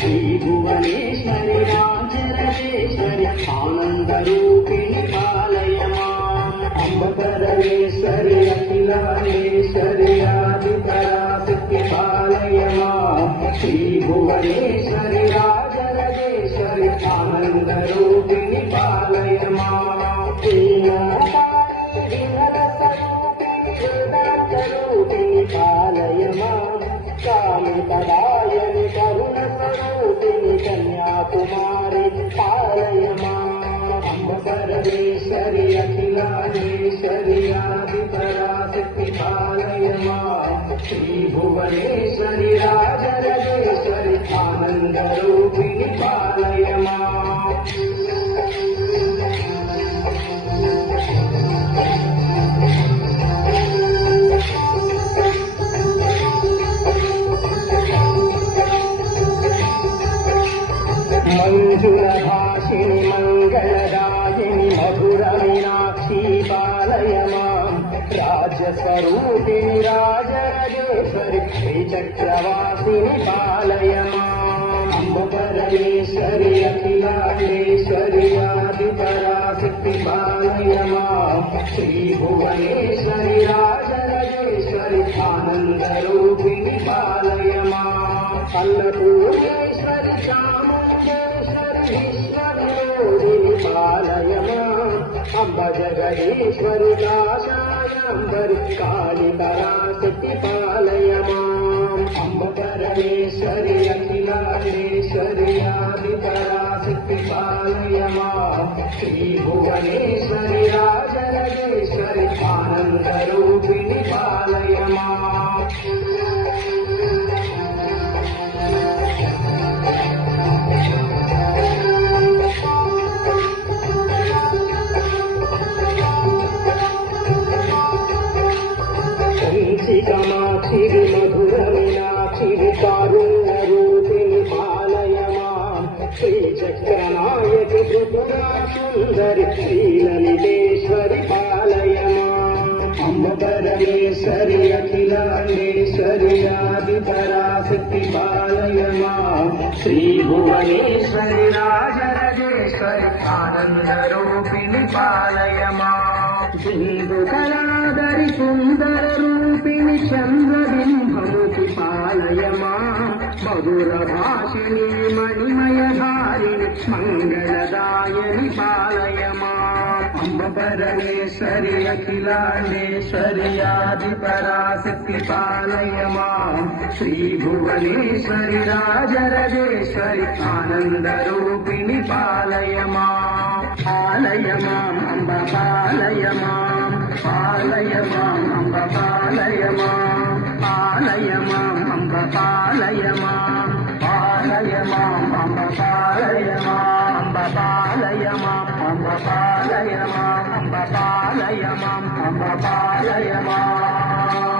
శ్రీ భువనేశ్వరి రాజరాజేశ్వరి ఆనందరూపిణి పాలయ మాం అంబపరమేశ్వరి అఖిలవనేశ్వరి ఆదిపరాశక్తి పాలయ మాం శ్రీ భువనేశ్వరి రాజరాజేశ్వరి ఆనందరూపిణి పాలయ మాం పాలయ మాం కాలి పదా लिना पि प्रश पिताय मा श्रीभुवनेश्वरि राजरजेश्वरि आनन्दरूपि రాజస్వరూపిణి రాజరాజేశ్వరి శ్రీచక్రవాసిని పాలయమా అంబ పరమేశ్వరి అఖిలాండేశ్వరి ఆదిపరాశక్తి పాలయమా శ్రీ భువనేశ్వరి రాజరాజేశ్వరి ఆనంద రూపిణి పాలయమా అన్నపూర్ణేశ్వరి చాముండేశ్వరి విశ్వవినోదిని పాలయమా అంబ జగదీశ్వరి కాషాయాంబరి కాళికరాశక్తి పాలయమా అంబ పరమేశ్వరి అఖిలాండేశ్వరి ఆదిపరాశక్తి పాలయమా శ్రీ భువనేశ్వరి రాజరాజేశ్వరి ఆనందరూపిణి పాలయమా కంచి కమాక్షిరి మధుర మీనాక్షిరి కారుణ్య రూపిణి పాలయమా శ్రీ చక్రనాయకి త్రిపురా సుందరి శ్రీలలితేశ్వరి పాలయమా అమ్మ పరమేశ్వరి అఖిలాండేశ్వరి ఆదిపరాశక్తి పాలయమా శ్రీ భువనేశ్వరి రాజరాజేశ్వరి ఆనంద రూపిణి పాలయమా బిందు కళాదరి సుందర రూపిణి చంద్రబింబముకి పాలయమా మధుర భాషిణి మణిమయ ధారిణి మంగళదాయని పాలయమా. అంబపరణేశ్వరి అఖిలాండేశ్వరి ఆది పరాశక్తి పాలయమా. శ్రీ భువనేశ్వరి రాజరాజేశ్వరి ఆనంద రూపిణి పాలయమా. పాలయమాం అంబ పాలయమా. పాలయమాం అంబ పాలయమాం పాలయమాం అంబ పాలయమాం పాలయమాం అంబ పాలయమాం అంబ పాలయమాం అంబ పాలయమాం అంబ పాలయమాం అంబ పాలయమాం